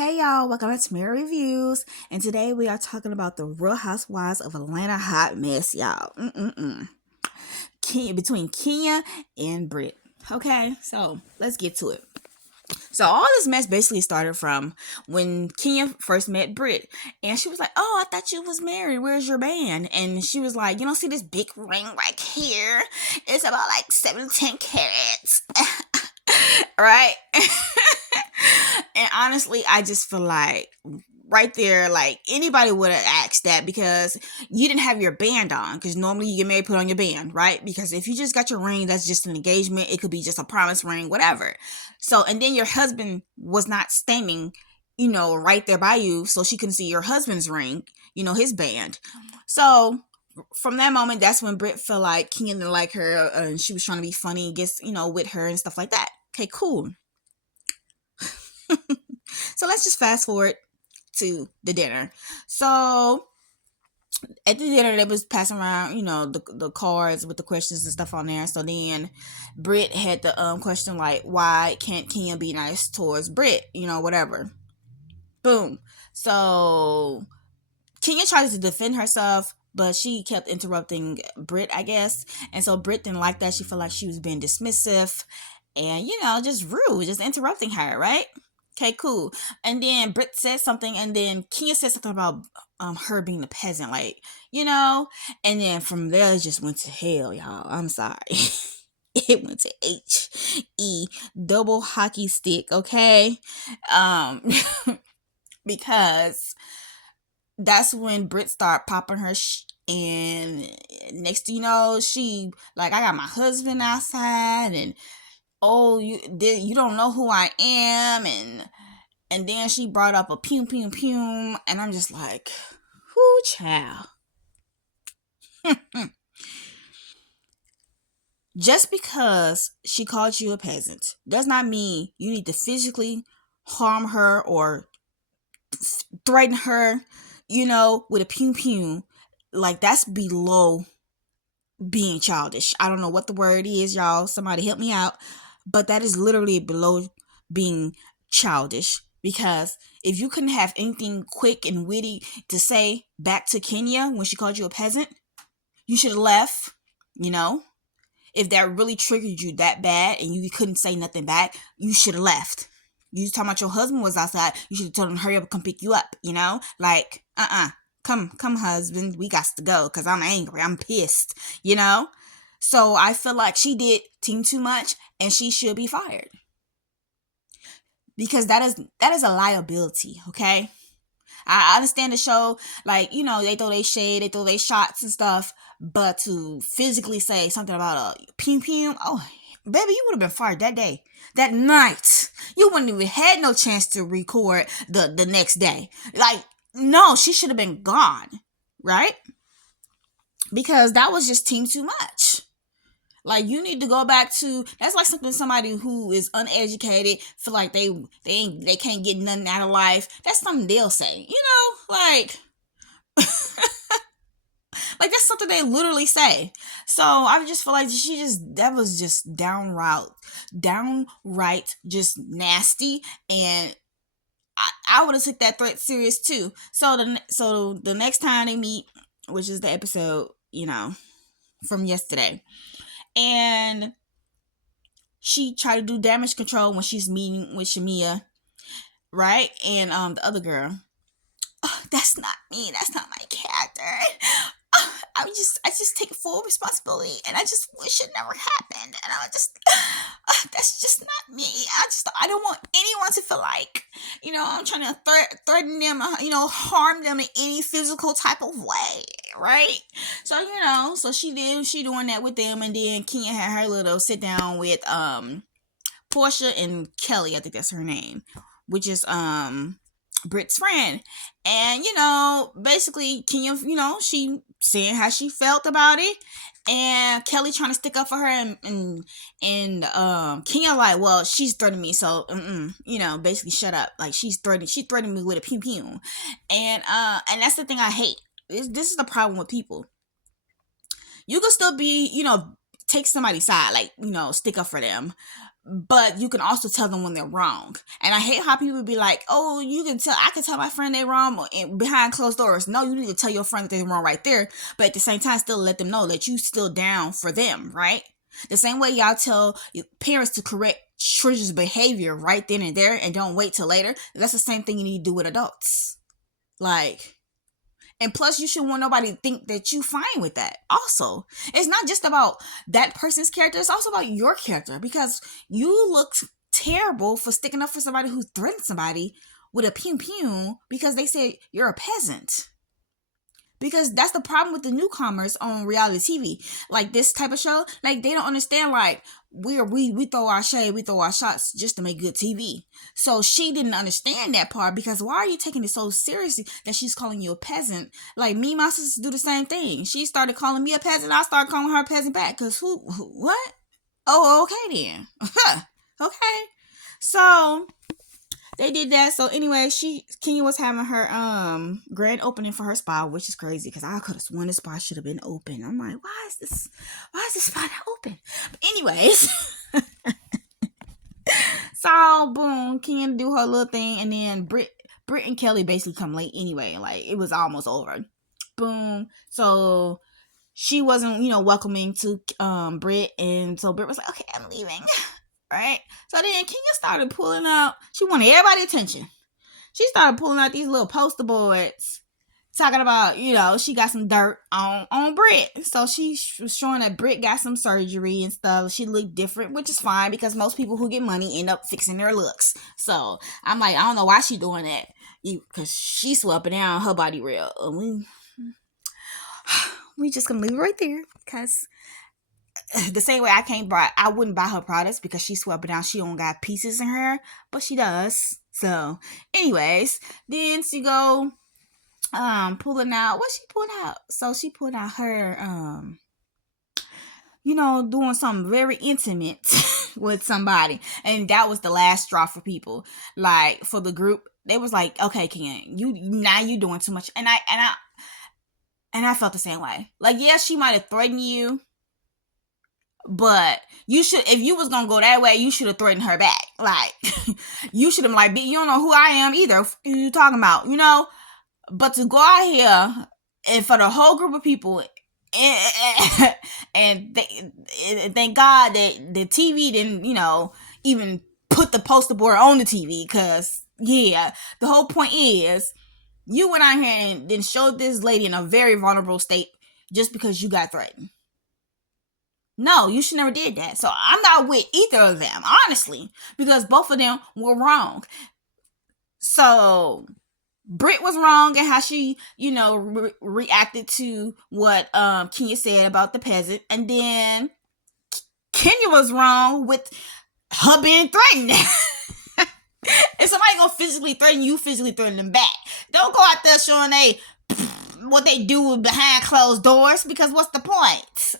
Hey y'all, welcome back to Mirror Reviews, and today we are talking about the Real Housewives of Atlanta hot mess, y'all. Between Kenya and Brit. Okay, so let's get to it. So all this mess basically started from when Kenya first met Brit, and she was like, "Oh, I thought you was married. Where's your band?" And she was like, "You don't see this big ring right here? It's about like 7 to 10 carats, right?" And honestly, I just feel like right there, like anybody would have asked that because you didn't have your band on. Because normally you get married, put on your band, right? Because if you just got your ring, that's just an engagement. It could be just a promise ring, whatever. So, and then your husband was not standing, right there by you, so she couldn't see your husband's ring, his band. So from that moment, that's when Britt felt like King didn't like her, and she was trying to be funny, with her and stuff like that. Okay, cool. So let's just fast forward to the dinner. So at the dinner, they was passing around, the cards with the questions and stuff on there. So then Britt had the question like, why can't Kenya be nice towards Britt? Whatever. Boom. So Kenya tried to defend herself, but she kept interrupting Britt, I guess. And so Britt didn't like that. She felt like she was being dismissive and, just rude, just interrupting her, right? Okay, cool. And then Britt said something, and then Kenya said something about her being a peasant, and then from there it just went to hell, y'all. I'm sorry. It went to HE, double hockey stick, okay? Um because that's when Britt started popping her and next thing you know, she like, I got my husband outside, and oh, you don't know who I am, and then she brought up a pew pew pew, and I'm just like, whoo, child. Just because she called you a peasant does not mean you need to physically harm her or threaten her, with a pew pew. Like, that's below being childish. I don't know what the word is, y'all. Somebody help me out. But that is literally below being childish. Because if you couldn't have anything quick and witty to say back to Kenya when she called you a peasant, you should have left, If that really triggered you that bad and you couldn't say nothing back, you should have left. You talking about your husband was outside, you should have told him hurry up and come pick you up, Like, come husband, we got to go because I'm angry, I'm pissed, So I feel like she did team too much and she should be fired. Because that is a liability, okay? I understand the show, like, they throw their shade, they throw their shots and stuff, but to physically say something about a pew pew, oh, baby, you would have been fired that day, that night. You wouldn't even had no chance to record the next day. Like, no, she should have been gone, right? Because that was just team too much. Like, you need to go back to, that's like somebody who is uneducated feel like they can't get nothing out of life. That's something they'll say, like like that's something they literally say. So I just feel like that was just downright just nasty, and I would have took that threat serious too. So the next time they meet, which is the episode, from yesterday, and she tried to do damage control when she's meeting with Shamia, right? And the other girl. Oh, that's not me. That's not my character. I just take full responsibility, and I just wish it never happened. And that's just not me. I don't want anyone to feel like, I'm trying to threaten them, harm them in any physical type of way, right? So, so she doing that with them, and then Kenya had her little sit down with Portia and Kelly, I think that's her name, which is Britt's friend. And basically Kenya, she saying how she felt about it, and Kelly trying to stick up for her, and Kenya like, well, she's threatening me, so basically shut up. Like, she threatened me with a pew pew. And that's the thing I hate. This is the problem with people. You can still be, take somebody's side, like, stick up for them, but you can also tell them when they're wrong. And I hate how people be like, oh, you can tell, I can tell my friend they're wrong behind closed doors. No, you need to tell your friend that they're wrong right there, but at the same time still let them know that you still down for them, right? The same way y'all tell parents to correct children's behavior right then and there and don't wait till later, that's the same thing you need to do with adults. Like, and plus, you shouldn't want nobody to think that you fine with that. Also, it's not just about that person's character. It's also about your character, because you look terrible for sticking up for somebody who threatened somebody with a pew pew because they said you're a peasant. Because that's the problem with the newcomers on reality TV, like this type of show. Like, they don't understand, like, we throw our shade, we throw our shots just to make good TV. So she didn't understand that part, because why are you taking it so seriously that she's calling you a peasant? Like, me and my sisters do the same thing. She started calling me a peasant, I started calling her a peasant back. Because what? Oh, okay then. Okay. So they did that. So anyway, Kenya was having her grand opening for her spa, which is crazy because I could have sworn the spa should have been open. I'm like, why is this spa not open? But anyways, so boom, Kenya do her little thing, and then Brit and Kelly basically come late anyway. Like, it was almost over. Boom. So she wasn't, welcoming to Brit, and so Brit was like, okay, I'm leaving. Right? So then Kenya started pulling out, she wanted everybody's attention. She started pulling out these little poster boards, talking about, she got some dirt on Brit. So she was showing that Brit got some surgery and stuff. She looked different, which is fine, because most people who get money end up fixing their looks. So I'm like, I don't know why she doing that. Because she swapping down her body real. We just gonna leave it right there, because the same way I wouldn't buy her products because she swept it down. She don't got pieces in her, but she does. So, anyways, then she go pulling out. What she pulled out? So she pulled out her doing something very intimate with somebody, and that was the last straw for people. Like, for the group, they was like, okay, Ken, you doing too much, and I felt the same way. Like, yeah, she might have threatened you. But you should, if you was gonna go that way, you should have threatened her back. Like, you should have like, you don't know who I am either. What are you talking about? But to go out here and for the whole group of people, and thank God that the TV didn't, even put the poster board on the TV, because the whole point is you went out here and then showed this lady in a very vulnerable state just because you got threatened. No, you should never did that. So I'm not with either of them, honestly, because both of them were wrong. So Brit was wrong in how she, reacted to what Kenya said about the peasant, and then Kenya was wrong with her being threatened. If somebody gonna physically threaten you, physically threaten them back. Don't go out there showing what they do behind closed doors, because what's the point?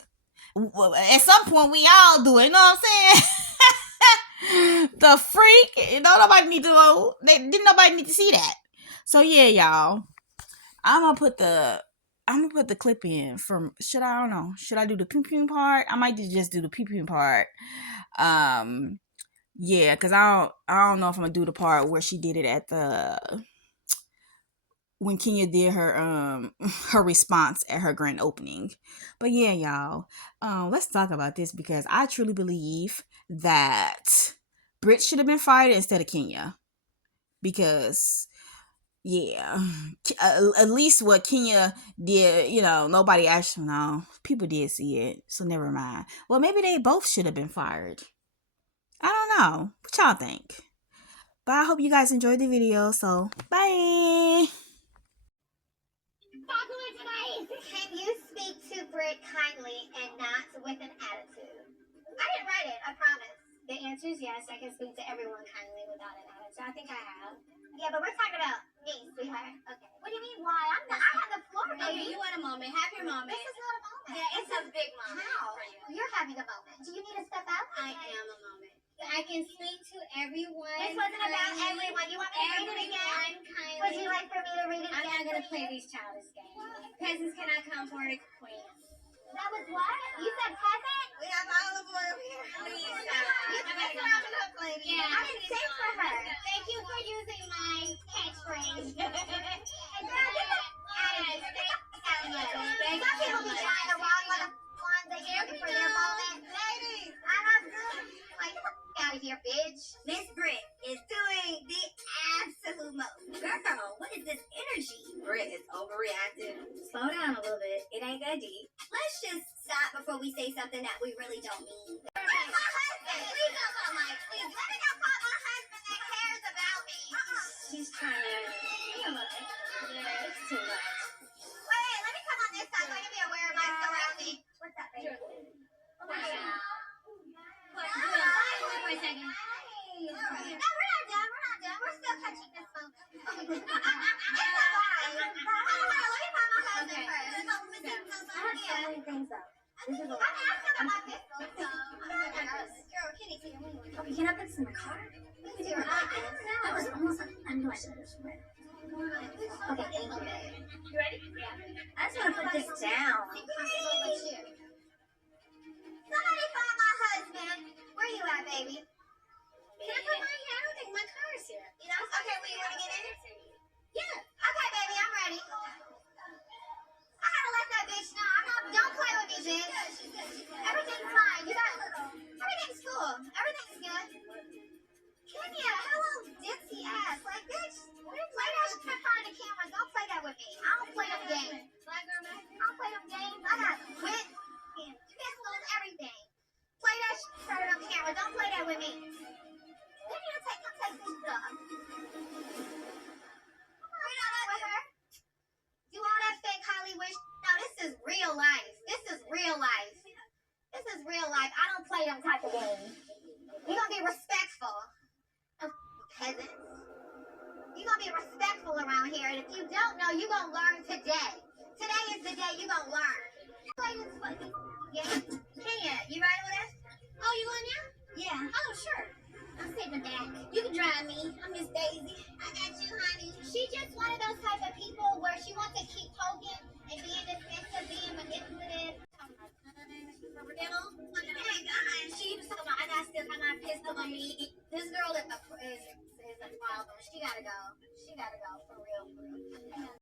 At some point we all do it, you know what I'm saying? The freak, nobody need to know. Didn't nobody need to see that. So yeah, y'all, I'm gonna put the clip in from, should I do the pew pew part? I might just do the pew pew part. Yeah, because I don't know if I'm gonna do the part where she did it at when Kenya did her her response at her grand opening. But yeah, y'all, let's talk about this, because I truly believe that Brit should have been fired instead of Kenya, because at least what Kenya did, nobody actually, people did see it, so never mind. Well, maybe they both should have been fired. I don't know. What y'all think? But I hope you guys enjoyed the video, so bye. Can you speak to Brit kindly and not with an attitude? I didn't write it, I promise. The answer is yes, I can speak to everyone kindly without an attitude. I think I have. Yeah, but we're talking about me, sweetheart. Okay. What do you mean, why? I have the floor, baby. Okay, you want a moment. Have your moment. This is not a moment. Yeah, it's a big moment. How? For you. You're having a moment. Do you need to step out? I am a moment. I can speak to everyone. This wasn't about everyone. You want me to read it again? Kindly. Would you like for me to read it again? I'm not going to play these childish games. Peasants cannot come for a queen. That was what? You said peasant? We have olive oil here. Please stop. You can mess around with her, lady. Yeah, I didn't sing for her. Thank you for using my catchphrase. And girl, get the some people be trying to wrong with the ones they get looking for their moment. Ladies, I have good. Like, get the out of here, bitch. Miss Brit is doing the absolute most. Girl, what is this energy? Brit is overreacting. Slow down a little bit. It ain't that deep. Let's just stop before we say something that we really don't mean. Where's my husband? Please don't call my. Please let me not call my husband that cares about me. She's trying to. Feel it. Yeah, it's too much. Wait, let me come on this side so I can be aware of my surroundings. What's up, baby? Wow. For a second. No, we're not done. We're not done. We're still catching this phone. It's alright. Let me call my husband first. I have so many things up. I'm asking about my pistol, so I'm not nervous. Girl, Kenny, take your wing. Okay, can I put this in my car? I don't know. I was almost like, I knew I should have just read. Okay, thank you. You ready? Yeah. I just want to put this down. Somebody find my husband. Where you at, baby? Can I put my hair? I don't think my car is here. You know? Okay, well, you want to get in? Yeah. Okay, baby, I'm ready. I gotta let that bitch know. Don't play with me, bitch. Everything's fine. Everything's cool. Everything's good. Kenya, hello, ditzy ass. Like, bitch, play that shit in front of the camera. Don't play that with me. I don't play them games. I got quit. Pistols, everything. Play that shit in front of the camera. Don't play that with me. Kenya, come take this stuff. Come on, you know that with her. Do all that fake Hollywood. No, this is real life. This is real life. I don't play them type of games. You're gonna be respectful. Peasants. You're gonna be respectful around here, and if you don't know, you're gonna learn today. Today is the day you're gonna learn. Play this fucking game. Kenya, you riding with us? Oh, you going now? Yeah. Oh, sure. I'm sitting back. You can drive me. I'm Miss Daisy. I got you, honey. She just one of those type of people where she wants to keep poking and being dismissive, being manipulative. She was talking about I still got my pistol on me. This girl is a wild one. She gotta go. For real.